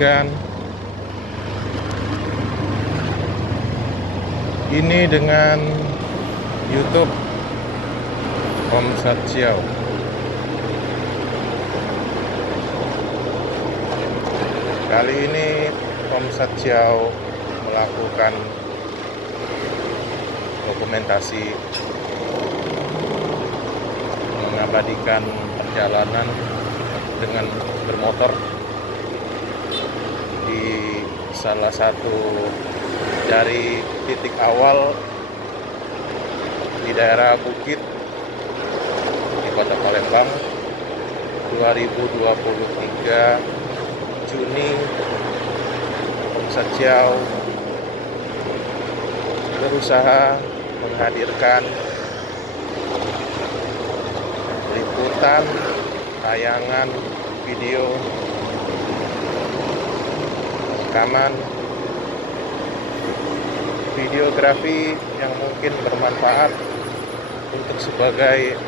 saksikan ini dengan YouTube Om Satsiao. Kali ini Om Satsiao melakukan dokumentasi, mengabadikan perjalanan dengan bermotor di salah satu dari titik awal di daerah Bukit di Kota Palembang 2023 Juni. Om Satsiao berusaha menghadirkan liputan, tayangan, video, rekaman, videografi yang mungkin bermanfaat untuk sebagai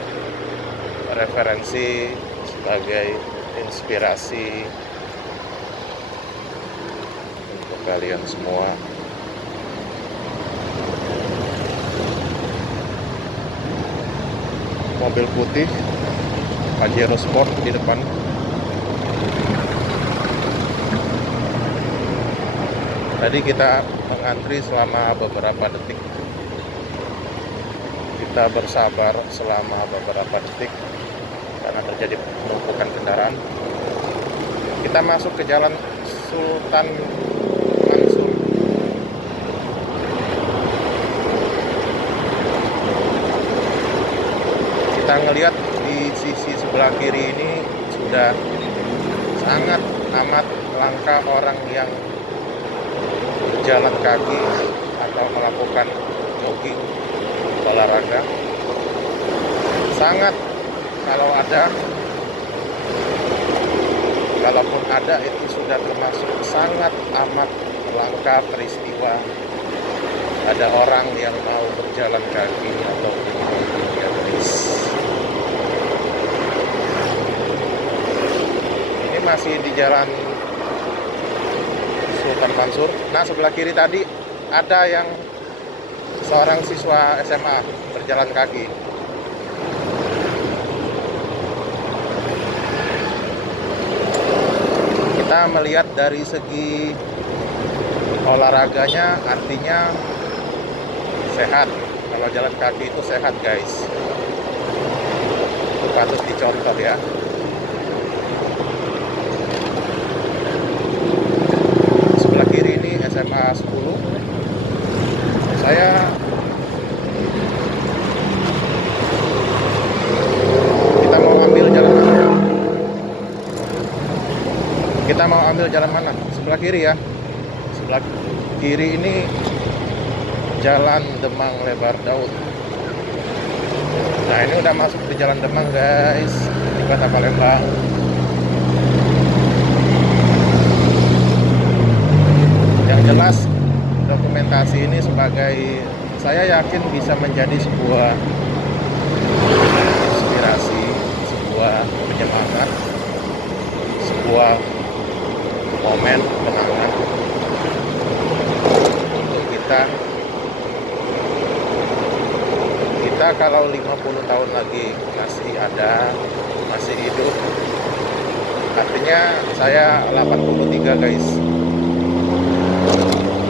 referensi, sebagai inspirasi untuk kalian semua. Mobil putih Pajero Sport di depan. Tadi kita mengantri selama beberapa detik. Kita bersabar selama beberapa detik karena terjadi penumpukan kendaraan. Kita masuk ke Jalan Sultan Mansur. Kita ngelihat di sisi sebelah kiri ini sudah sangat amat langka orang yang jalan kaki atau melakukan jogging, olahraga. Sangat, kalaupun ada itu sudah termasuk sangat amat langka peristiwa ada orang yang mau berjalan kaki atau berjalan bis. Ini masih di Jalan Sultan Mansur. Nah, sebelah kiri tadi ada yang seorang siswa SMA berjalan kaki. Kita melihat dari segi olahraganya, artinya sehat. Kalau jalan kaki itu sehat, guys. Itu patut dicontoh ya. Sebelah kiri ini SMA 10. Kita mau ambil jalan mana? Kita mau ambil jalan mana? Sebelah kiri ya. Sebelah kiri ini Jalan Demang Lebar Daun. Nah, ini udah masuk di Jalan Demang, guys, di Kota Palembang. Yang jelas dokumentasi ini saya yakin bisa menjadi sebuah inspirasi, sebuah penyemangat, sebuah momen kenangan untuk kita kalau 50 tahun lagi masih hidup. Artinya saya 83, guys.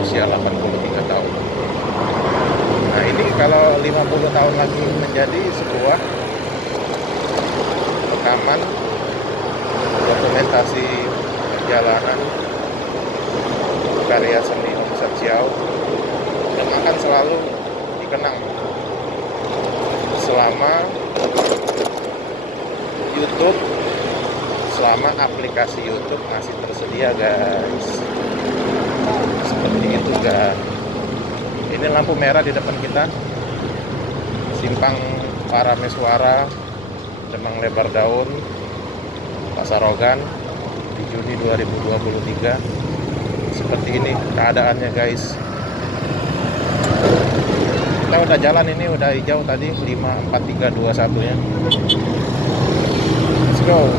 Usia 83 tahun. Nah, ini kalau 50 tahun lagi menjadi sebuah rekaman dokumentasi perjalanan karya seni Om Satsiao yang akan selalu dikenang selama aplikasi YouTube masih tersedia, guys. Seperti itu, guys. Ini lampu merah di depan kita, simpang Parameswara, Demang Lebar Daun, Pasarogan, di Juni 2023. Seperti ini keadaannya, guys. Kita udah jalan, ini udah hijau tadi 54321 ya. Let's go.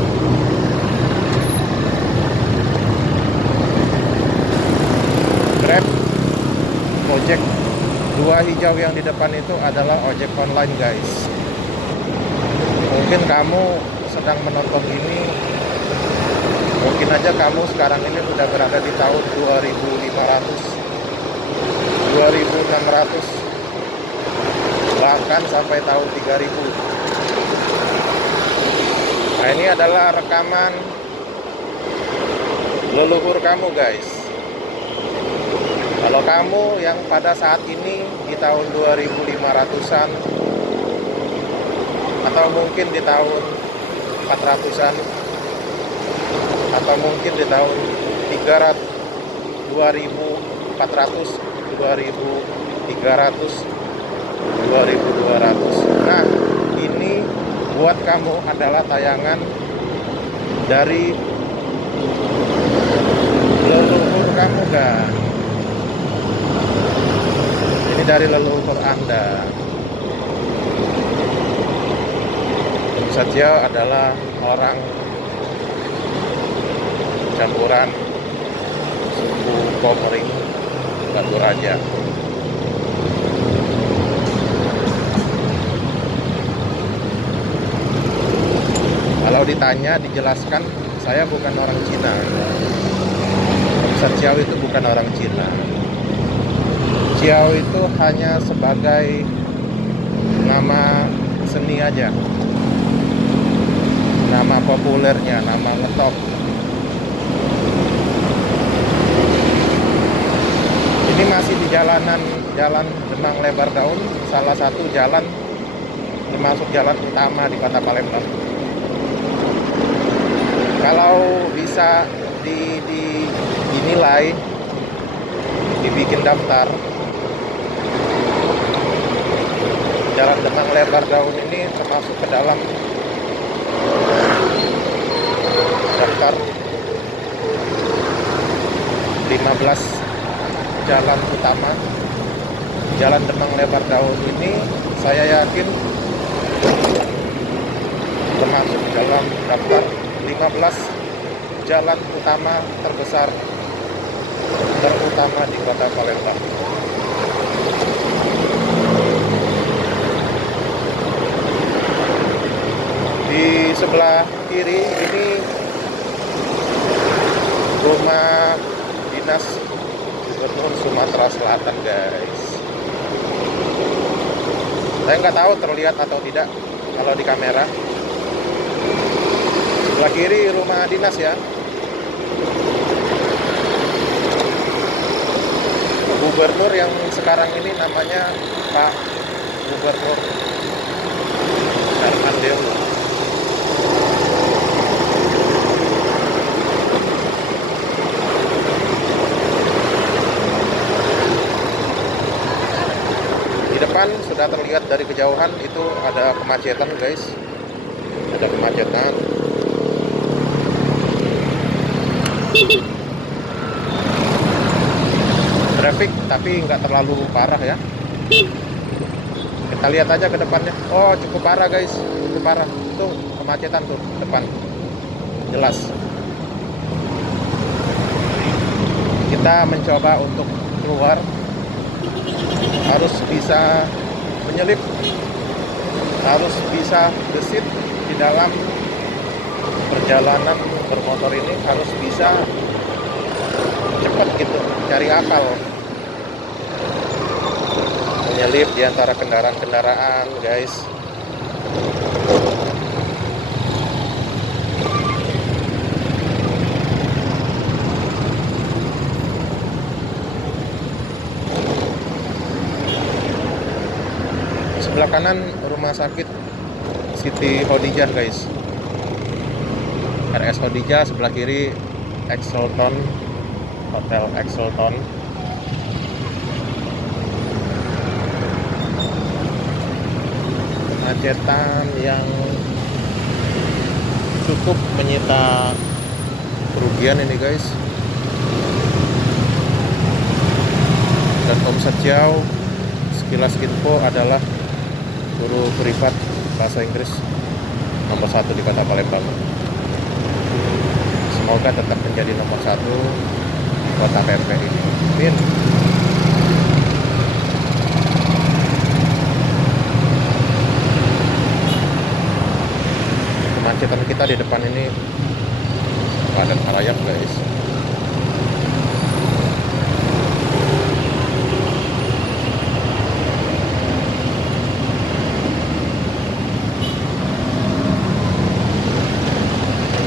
Grab, Gojek. Dua hijau yang di depan itu adalah ojek online, guys. Mungkin kamu sedang menonton ini, mungkin aja kamu sekarang ini udah berada di tahun 2500, 2600, bahkan sampai tahun 3000. Nah, ini adalah rekaman leluhur kamu, guys. Kalau kamu yang pada saat ini di tahun 2500-an atau mungkin di tahun 400-an atau mungkin di tahun 300, 2400, 2300, 2200. Nah, ini buat kamu adalah tayangan dari leluhur kamu, guys. Ini dari leluhur Anda. Om Satya adalah orang campuran suku Komering Batu Raja. Kalau ditanya, dijelaskan, saya bukan orang Cina. Om Satya itu bukan orang Cina. Ciao itu hanya sebagai nama seni aja, nama populernya, nama ngetop. Ini masih di jalan Demang Lebar Daun, salah satu jalan termasuk jalan utama di Kota Palembang. Kalau bisa dinilai, dibikin daftar, Jalan Demang Lebar Daun ini termasuk ke dalam daftar 15 jalan utama. Jalan Demang Lebar Daun ini saya yakin termasuk dalam daftar 15 jalan utama terbesar terutama di Kota Palembang. Di sebelah kiri ini rumah dinas Gubernur Sumatera Selatan, guys. Saya nggak tahu terlihat atau tidak kalau di kamera. Sebelah kiri rumah dinas ya. Gubernur yang sekarang ini namanya Pak Gubernur Sarman Dewa. Di depan sudah terlihat dari kejauhan itu ada kemacetan, guys. Ada kemacetan. Traffic tapi nggak terlalu parah ya. Kita lihat aja ke depannya. Oh, cukup parah, guys. Cukup parah. Tuh kemacetan tuh depan. Jelas. Kita mencoba untuk keluar. Harus bisa menyelip, harus bisa gesit di dalam perjalanan bermotor ini, harus bisa cepat gitu, cari akal, menyelip di antara kendaraan-kendaraan, guys. Sebelah kanan rumah sakit Siti Khadijah, guys. RS Khadijah, sebelah kiri Exelton, Hotel Exelton. Kemacetan yang cukup menyita kerugian ini, guys. Dan Om Satya sekilas info adalah guru privat bahasa Inggris nomor 1 di Kota Palembang. Semoga tetap menjadi nomor 1 kota pempek ini. Amin. Kemacetan kita di depan ini padat halayak guys.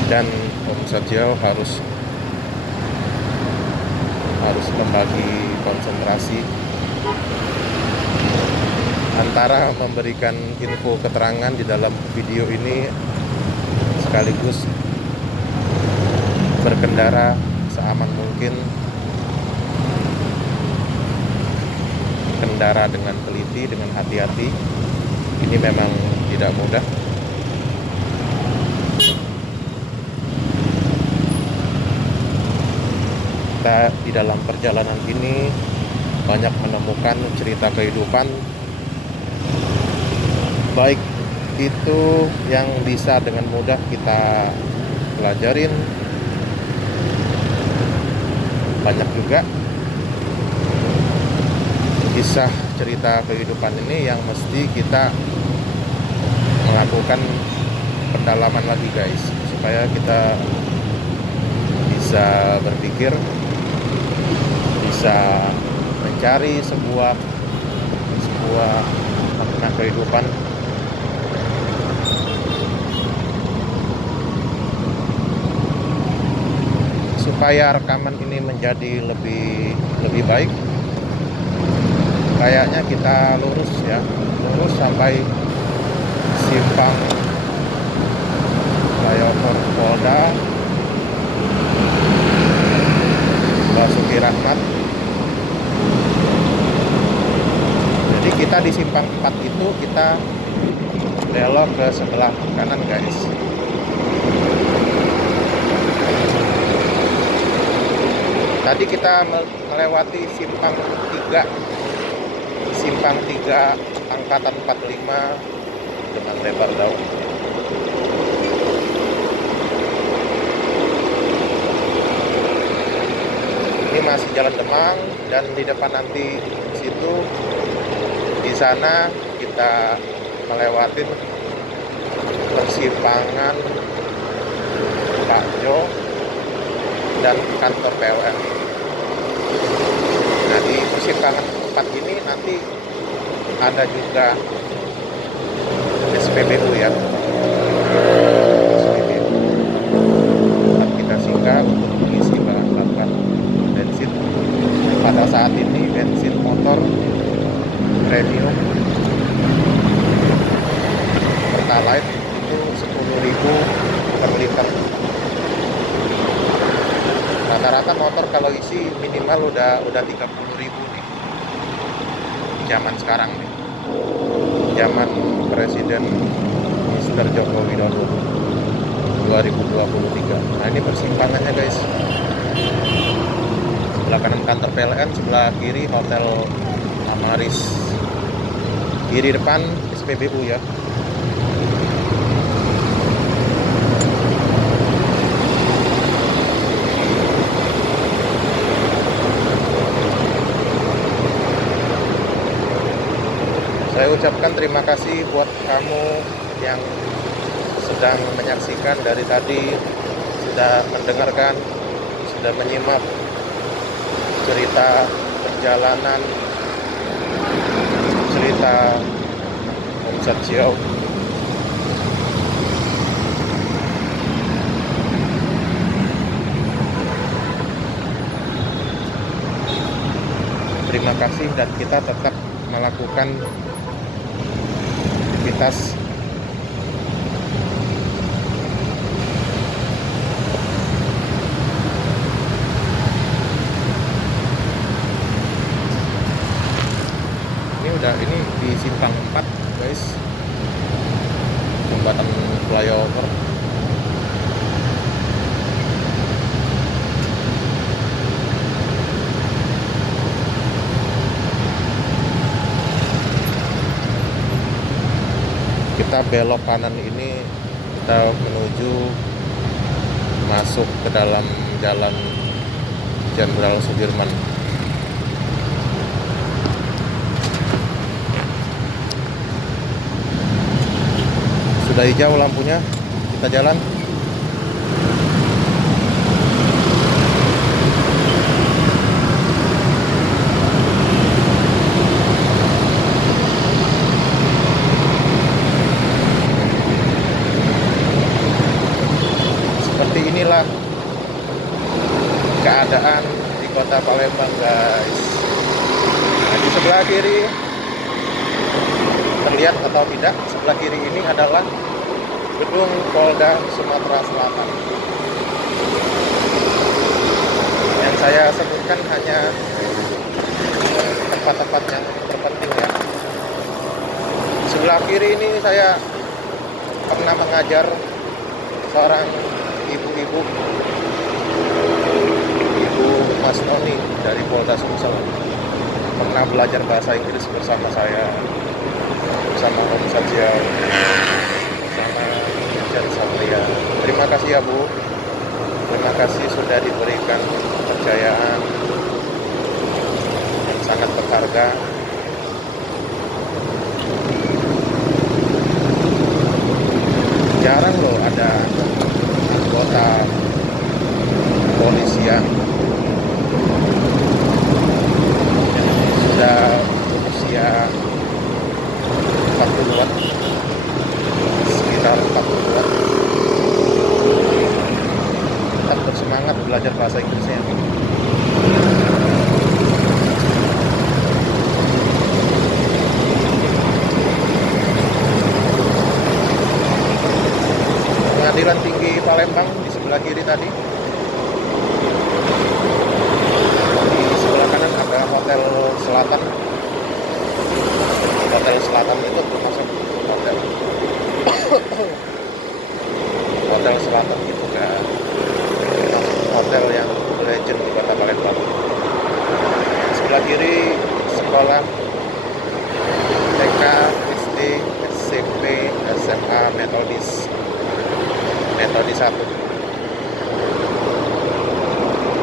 Dan Om Satrio harus membagi konsentrasi antara memberikan info keterangan di dalam video ini sekaligus berkendara seaman mungkin, kendara dengan teliti, dengan hati-hati. Ini memang tidak mudah. Kita di dalam perjalanan ini banyak menemukan cerita kehidupan, baik itu yang bisa dengan mudah kita pelajarin, banyak juga kisah cerita kehidupan ini yang mesti kita melakukan pendalaman lagi guys, supaya kita bisa berpikir, bisa mencari sebuah makna kehidupan. Supaya rekaman ini menjadi lebih baik, kayaknya kita lurus ya, lurus sampai simpang flyover Polda Basuki Rahmat. Jadi kita di simpang 4 itu kita belok ke sebelah kanan guys. Tadi kita melewati simpang 3 angkatan 45 dengan lebar daun. Ini masih Jalan Demang, dan di depan nanti situ, di sana kita melewatin persimpangan Pak Jo dan kantor PLN. Nah, di persimpangan 4 ini nanti ada juga SPBU ya. SPBU. Kita singgah untuk mengisi bahan bakar bensin. Pada saat ini bensin motor premium Pertalite itu 10.000 per liter. Rata-rata motor kalau isi minimal udah 30.000 nih. Zaman sekarang nih. Zaman Presiden Mr. Joko Widodo 2023. Nah, ini persimpangannya guys. Sebelah kanan kantor PLN, sebelah kiri Hotel Amaris. Kiri depan SPBU ya. Saya ucapkan terima kasih buat kamu yang sedang menyaksikan dari tadi, sudah mendengarkan, sudah menyimak cerita perjalanan, cerita Om Satrio. Terima kasih, dan kita tetap melakukan aktivitas ini di simpang 4 guys, jembatan flyover. Kita belok kanan ini, kita menuju masuk ke dalam jalan Jenderal Sudirman. Sudah hijau lampunya, kita jalan. Seperti inilah keadaan di kota Palembang, guys. Nah, di sebelah kiri, terlihat atau tidak, sebelah kiri ini adalah gedung Polda Sumatera Selatan. Yang saya sebutkan hanya tempat-tempat yang terpenting ya. Sebelah kiri ini saya pernah mengajar seorang ibu Mas Noni dari Polda Sumsel. Pernah belajar bahasa Inggris bersama saya, bersama Om Sajjal, bersama Jan Satria. Terima kasih ya Bu, terima kasih sudah diberikan kepercayaan yang sangat berharga. Jarang loh ada anggota kepolisian yang sudah berusia 40-an, sekitar 40-an, tetap bersemangat belajar bahasa Inggrisnya. Pengadilan Tinggi Palembang di sebelah kiri tadi. Di sebelah kanan ada Hotel Selatan. Hotel Selatan itu termasuk hotel. Hotel Selatan itu kan hotel yang legend di kota Palembang. Sebelah kiri sekolah TK, SD, SMP, SMA Metodis 1,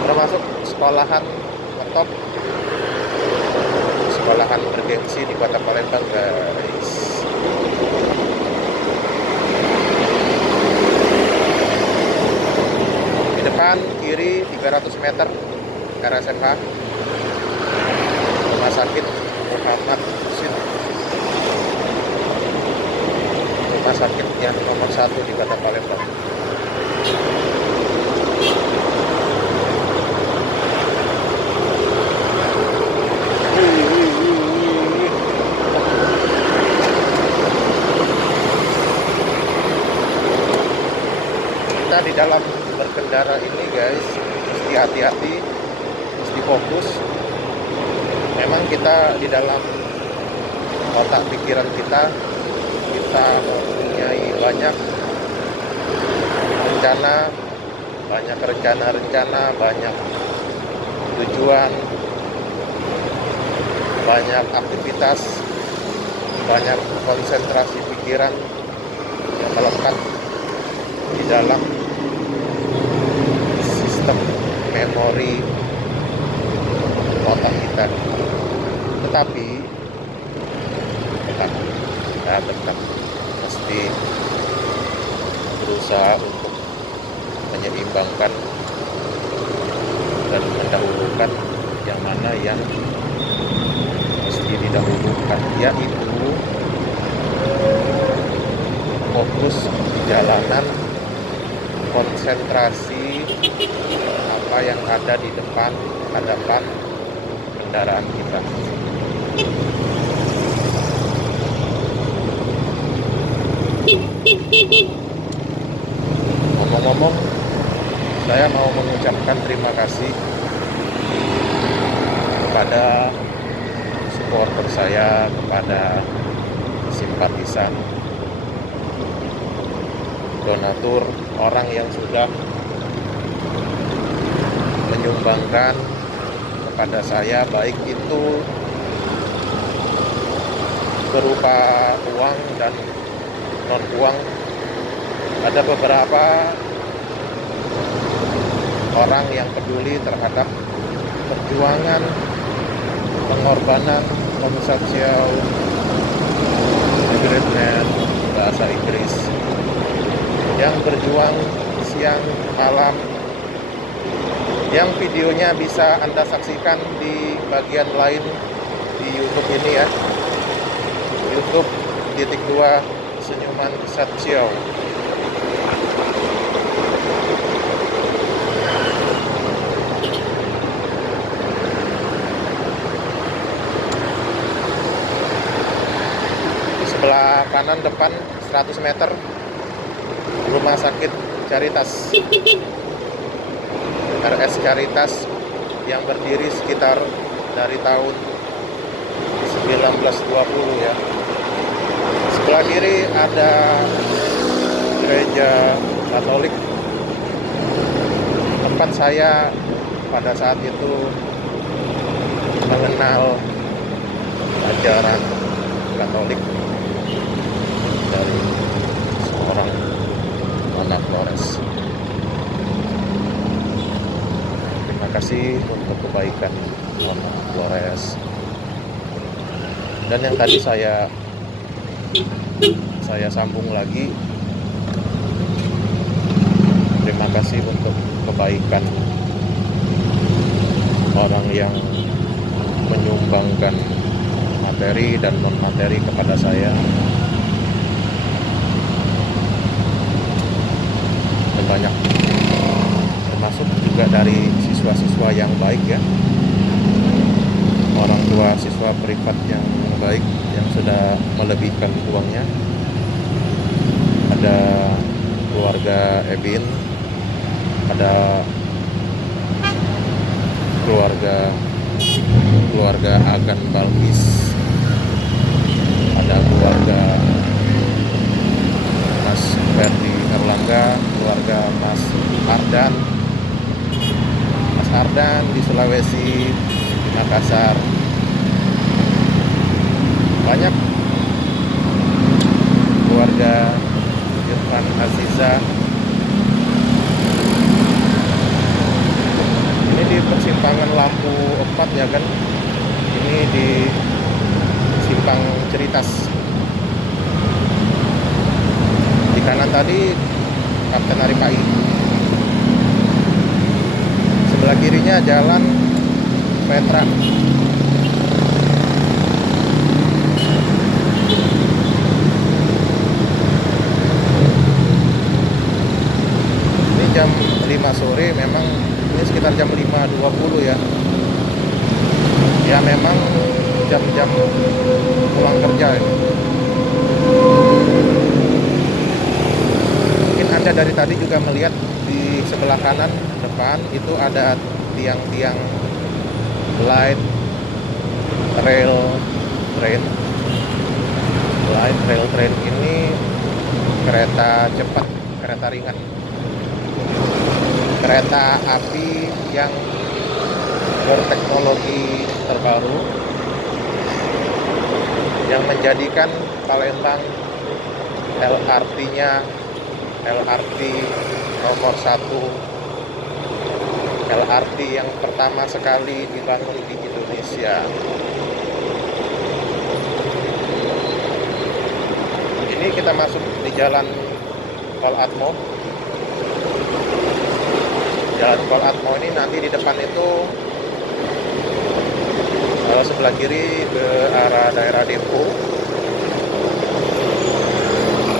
termasuk sekolahan top, sekolahan bergengsi di kota Palembang, guys. Di depan kiri 300 meter ke arah SMH, Rumah Sakit Muhammad Husin, rumah sakit yang nomor 1 di kota Palembang. Kita di dalam berkendara ini, guys, mesti hati-hati, mesti fokus. Memang kita di dalam otak pikiran kita mempunyai banyak rencana, banyak tujuan, banyak aktivitas, banyak konsentrasi pikiran yang melekat di dalam sistem memori otak kita. Tetapi tetap mesti berusaha untuk menyeimbangkan dan mendahulukan yang mana yang mesti didahulukan, yaitu fokus di jalanan, konsentrasi apa yang ada di hadapan kendaraan kita. Ngomong-ngomong, saya mau mengucapkan terima kasih kepada supporter saya, kepada simpatisan, donatur, orang yang sudah menyumbangkan kepada saya, baik itu berupa uang dan non-uang. Ada beberapa orang yang peduli terhadap perjuangan, pengorbanan, Konsorsium Greatman bahasa Inggris yang berjuang siang malam, yang videonya bisa Anda saksikan di bagian lain di YouTube ini ya, YouTube _2 Senyuman Satsio. Sebelah kanan depan 100 meter Rumah Sakit Caritas, RS Caritas, yang berdiri sekitar dari tahun 1920 ya. Sebelah kiri ada gereja Katolik, tempat saya pada saat itu mengenal ajaran Katolik dari seorang anak Flores. Terima kasih untuk kebaikan anak Flores. Dan yang tadi saya sambung lagi, terima kasih untuk kebaikan orang yang menyumbangkan materi dan non materi kepada saya. Banyak, termasuk juga dari siswa-siswa yang baik ya, orang tua siswa privat yang baik yang sudah melebihkan uangnya. Ada keluarga Ebin, ada keluarga Agan Balkis, ada keluarga Mas Ferdi Erlangga, keluarga Mas Ardan di Sulawesi, di Makassar. Banyak keluarga Irfan Aziza. Ini di persimpangan lampu 4 ya kan. Ini di Simpang Ceritas. Di kanan tadi Kapten Aripai. Sebelah kirinya jalan Petra. Ini jam 5 sore, memang ini sekitar jam 5.20 ya. Ya memang jam-jam pulang kerja ini. Mungkin Anda dari tadi juga melihat di sebelah kanan depan itu ada tiang-tiang light rail train. Light rail train ini kereta cepat, kereta ringan, kereta api yang berteknologi terbaru yang menjadikan Palembang LRT-nya LRT nomor 1, LRT yang pertama sekali dibangun di Indonesia. Ini kita masuk di jalan Tol Atmo. Jalan Tol Atmo ini nanti di depan itu sebelah kiri ke arah daerah Depo.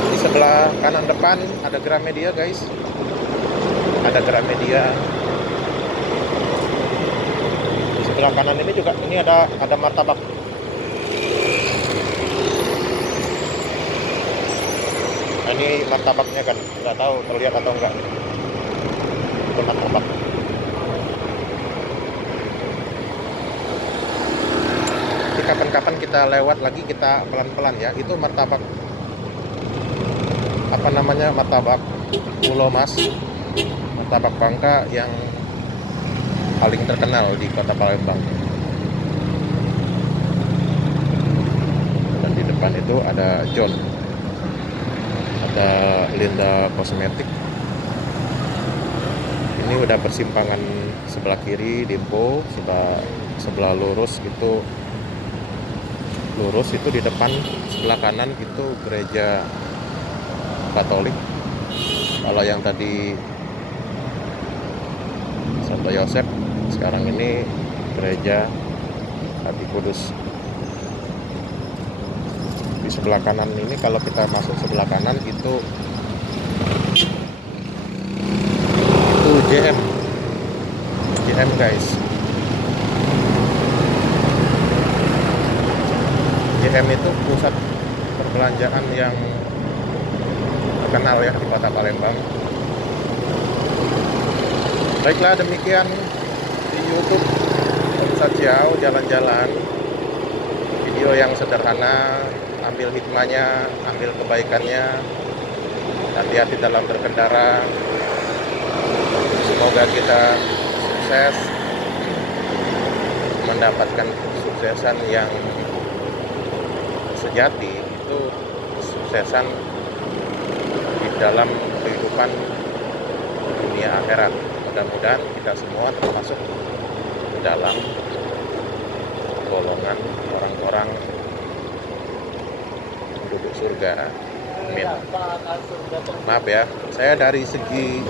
Di sebelah kanan depan ada Gramedia guys. Ada Gramedia. Di sebelah kanan ini juga ini ada martabak. Nah, ini martabaknya kan, nggak tahu terlihat atau enggak. Itu martabak. Jadi kapan-kapan kita lewat lagi, kita pelan-pelan ya. Itu martabak, apa namanya, martabak Pulau Mas, martabak Bangka yang paling terkenal di kota Palembang. Dan di depan itu ada John, ada Linda Kosmetik. Ini udah persimpangan sebelah kiri Dempo, sebelah lurus itu di depan, sebelah kanan itu gereja Katolik. Kalau yang tadi Santo Yosef, sekarang ini gereja Hati Kudus. Di sebelah kanan ini, kalau kita masuk sebelah kanan itu JM guys. JM itu pusat perbelanjaan yang terkenal ya di kota Palembang. Baiklah, demikian di YouTube Sajiau jalan-jalan, video yang sederhana, ambil hikmahnya, ambil kebaikannya, hati-hati dalam berkendara. Semoga kita sukses, mendapatkan kesuksesan yang sejati, itu kesuksesan di dalam kehidupan dunia akhirat. Mudah-mudahan kita semua termasuk dalam golongan orang-orang penduduk surga. Amin. Maaf ya, saya dari segi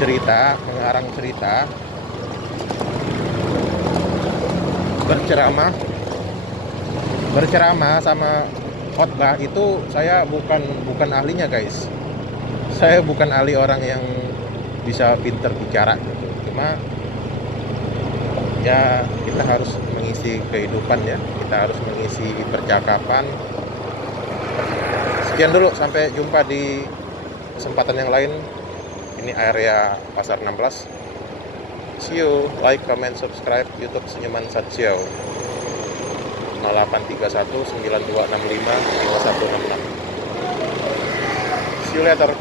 cerita, mengarang cerita, berceramah sama khotbah itu saya bukan ahlinya guys. Saya bukan ahli orang yang bisa pinter bicara gitu. Cuma ya kita harus mengisi kehidupan ya, kita harus mengisi percakapan. Sekian dulu, sampai jumpa di kesempatan yang lain. Ini area Pasar 16. See you, like, comment, subscribe YouTube Senyuman Sajiau 0831 9265 5166. See you later.